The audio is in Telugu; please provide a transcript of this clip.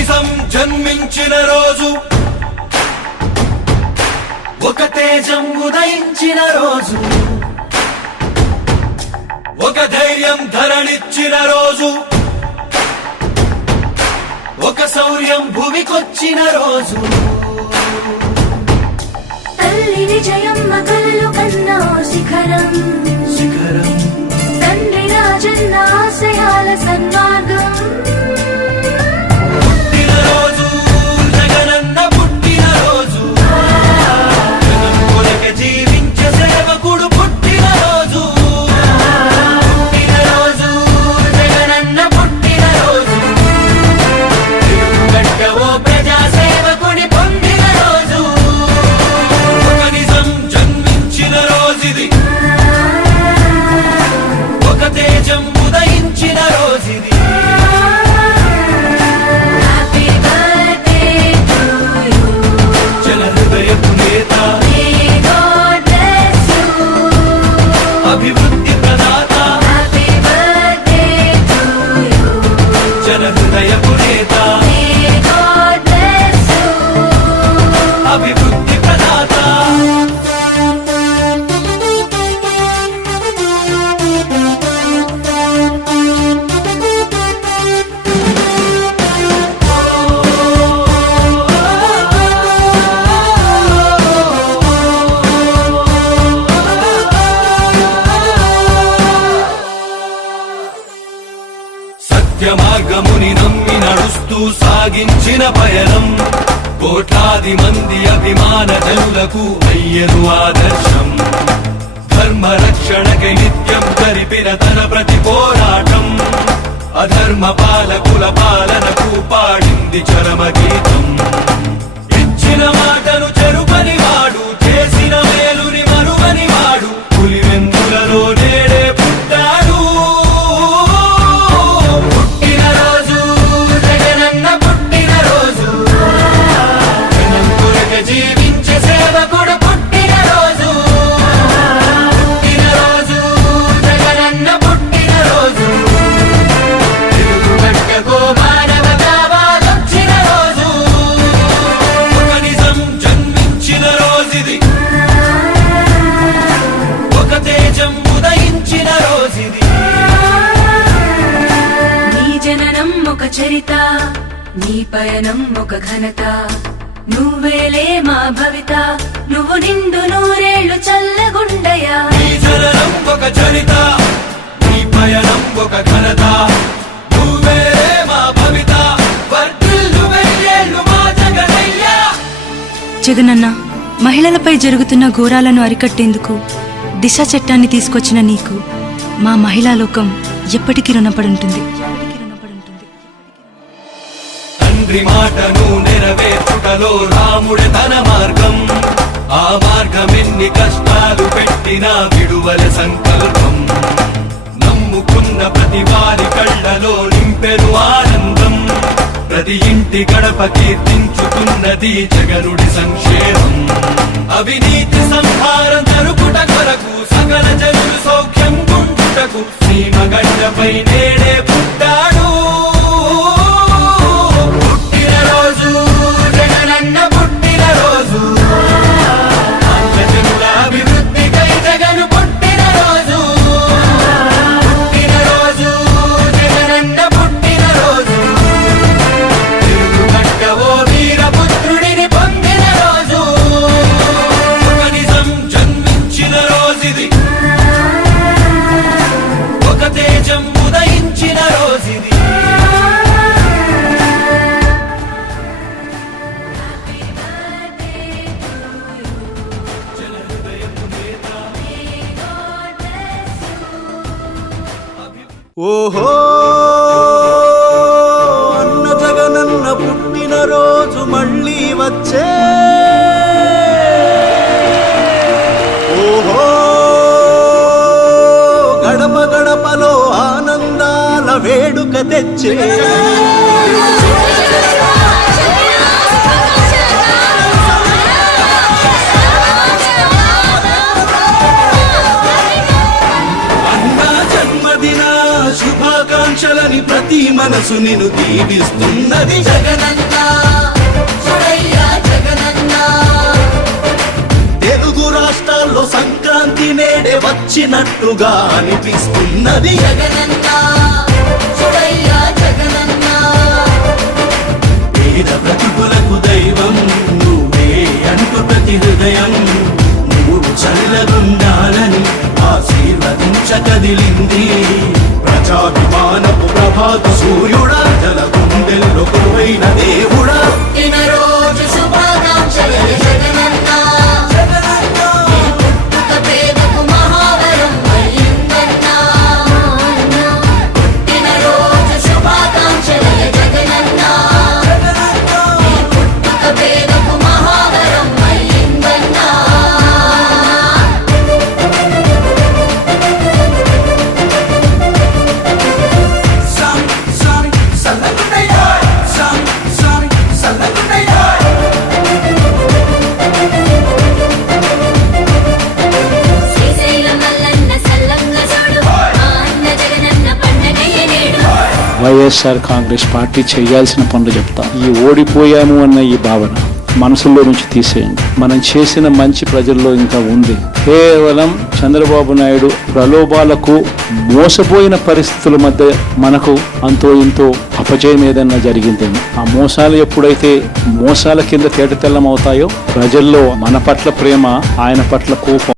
నిజం జన్మించిన రోజు, ఒక తేజం ఉదయించిన రోజు, ఒక ధైర్యం ధరణిచ్చిన రోజు, ఒక శౌర్యం భూమికొచ్చిన రోజు. తల్లి విజయమ్మ కలలు కన్నా శిఖరం, శిఖరం తండ్రి రాజన్న ఆశయాల సన్మార్గం. పుట్టినరోజు జగనన్న పుట్టినరోజు, జగం కొరకు జీవించే సేవకుడు పుట్టినరోజు. పుట్టినరోజు జగనన్న పుట్టినరోజు, తెలుగుగడ్డ ఓ ప్రజా సేవకుని పొందిన రోజు. ఒక నిజం జన్మించిన రోజుది, ఒక తేజం ఉదయించిన రోజుది. Happy birthday to you. జన హృదయపు నేత, May God bless you. అభివృద్ధి ప్రదాత, Happy birthday to you. జన హృదయపు నేత, May God bless you. అభివృద్ధి ప్రదాత. సత్య మార్గముని నమ్మి నడుస్తూ సాగించిన పయనం, కోట్లాది మంది అభిమాన జనులకు అయ్యను ఆదర్శం. ధర్మ రక్షణకై నిత్యం జరిపిన తన ప్రతి పోరాటం, అధర్మ పాలకుల పాలనకు పాడింది చరమ గీతం. ఇచ్చిన మాటను చెరుపని వాడు, చేసిన మేలుని మరువని వాడు, పులివెందులలో నేడే పుట్టాడు. పుట్టినరోజు జగనన్న పుట్టినరోజు, జనం కొరకు జీవించే సేవకుడు పుట్టినరోజు. పుట్టినరోజు జగనన్న పుట్టినరోజు, తెలుగుగడ్డకు మానవతావాదొచ్చిన రోజు. ఒక నిజం జన్మించిన రోజుది, ఒక తేజం ఉదయించిన రోజుది. నీ జననం ఒక చరిత, నీ పయనం ఒక ఘనత. నువ్వేలే మా భవిత, నువ్వు నిండు నూరేళ్లు చల్లగుండయా. నీ జననం ఒక చరిత, నీ పయనం ఒక ఘనత. నువ్వే మా భవిత, వర్ధిల్లు వెయ్యేళ్ళు మా జగనయ్యా. జగనన్న, మహిళలపై జరుగుతున్న ఘోరాలను అరికట్టేందుకు దిశ చట్టాన్ని తీసుకొచ్చిన నీకు మా మహిళా లోకం ఎప్పటికీ రుణపడుంటుంది. తండ్రి మాటను నెరవేర్చుటలో రాముడే తన మార్గం. ఆ మార్గం ఎన్ని కష్టాలు పెట్టినా విడువల సంకల్పం. నమ్ముకున్న ప్రతి వారి కళ్ళలో నింపెను ఆనందం. ప్రతి ఇంటి గడప కీర్తించుతున్నది జగనుడి సంక్షేమం. అవినీతి సంహారం జరుపుట కొరకు, సకల జనులు సౌఖ్యం గుంటుటకు సీమగడ్డపై నేడే పుట్టాడు. పుట్టినరోజు జగనన్న పుట్టినరోజు, ఆంధ్రజనుల అభివృద్ధికై జగను పుట్టినరోజు. పుట్టినరోజు జగనన్న పుట్టినరోజు, తెలుగుగడ్డ ఓ వీరపుత్రుడిని పొందిన రోజు. ఒక నిజం జన్మించిన రోజుది, ఒక తేజం ఉదయించిన రోజుది. జన హృదయపు నేత, ఓహో అన్న జగనన్న పుట్టినరోజు మళ్ళీ వచ్చే. ఓహో గడప గడపలో ఆనందాల వేడుక తెచ్చే. ఆకాంక్షలని ప్రతి మనసు నిన్ను దీవిస్తున్నది జగనన్న చూడయ్యా జగనన్న తెలుగు రాష్ట్రాల్లో సంక్రాంతి నేడే వచ్చినట్టుగా అనిపిస్తున్నది జగనన్న చూడయ్యా జగనన్న పేద ప్రతిభులకు దైవం నువ్వే అంటూ ప్రతి హృదయం నువ్వు చల్లగుండాలని ఆశీర్వదించ కదిలింది ప్రజాభిమానపు ప్రభాత సూర్యుడా జల గుండెల్లో కొలువైన దేవుడా పుట్టినరోజు శుభాకాంక్షలు జగనన్న నీ పుట్టుక పేదకు మహావరం అయ్యిందన్నా పుట్టినరోజు శుభాకాంక్షలు జగనన్న నీ పుట్టుక పేదకు మహావరం అయ్యిందన్నా శ్రీశైలం మల్లన్న సల్లంగా చూడు మా అన్న జగనన్న పండగయ్య నేడు వైఎస్ఆర్ కాంగ్రెస్ పార్టీ చేయాల్సిన పనులు చెప్తా. ఈ ఓడిపోయాము అన్న ఈ భావన మనసులో నుంచి తీసేయండి. మనం చేసిన మంచి ప్రజల్లో ఇంకా ఉంది. కేవలం చంద్రబాబు నాయుడు ప్రలోభాలకు మోసపోయిన పరిస్థితుల మధ్య మనకు అంతో ఇంతో అపజయం ఏదన్నా జరిగిందేమో. ఆ మోసాలు ఎప్పుడైతే మోసాల కింద తేటతెల్లం అవుతాయో ప్రజల్లో మన పట్ల ప్రేమ, ఆయన పట్ల కోపం